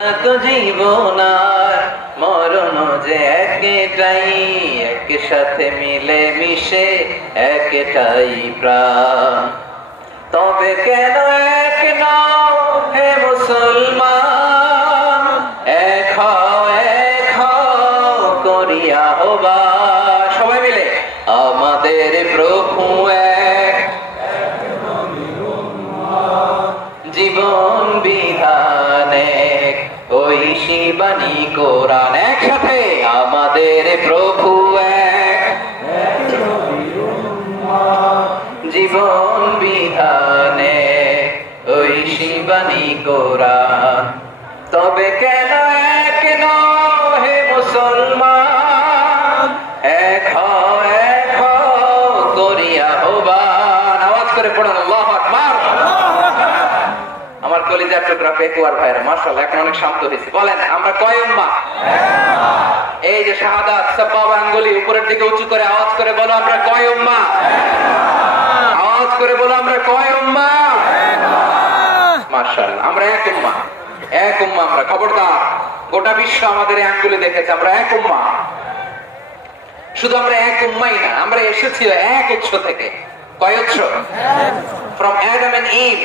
জীবন আর মরণ যে একটাই, একসাথে মিলে মিশে একটাই প্রাণ। তবে কেন এক নও হে মুসলমান, এক হও করিয়া আহ্বান। সবাই মিলে আমাদের প্রভু এক, জীবন বিধানে ওই শিবানী কোরআন। একসাথে আমাদের প্রভু এক, জীবন বিধানে ওই শিবানী কোরআন। তবে কেন এক নও হে মুসলমান, এক হও করিয়া আহ্বান। আওয়াজ করে পড়ুন আল্লাহু আকবার। আমার কলিজার টুকরা পেকুয়ার ভাইরা মাশাআল্লাহ এখন অনেক শান্ত হয়েছে। বলেন আমরা কয় উম্মাহ? এই যে শাহাদাত সাব্বাব আঙ্গুলি উপরের দিকে উঁচু করে আওয়াজ করে বলো আমরা কয় উম্মাহ? আওয়াজ করে বলো আমরা কয় উম্মাহ? মাশাআল্লাহ আমরা এক উম্মাহ, এক উম্মাহ আমরা। খবরদার, গোটা বিশ্ব আমাদের এই আঙ্গুলি দেখেছে আমরা এক উম্মাহ। শুধু আমরা এক উম্মাহই না, আমরা এসেছি এক উৎস থেকে। কয় উৎস? From Adam and eve.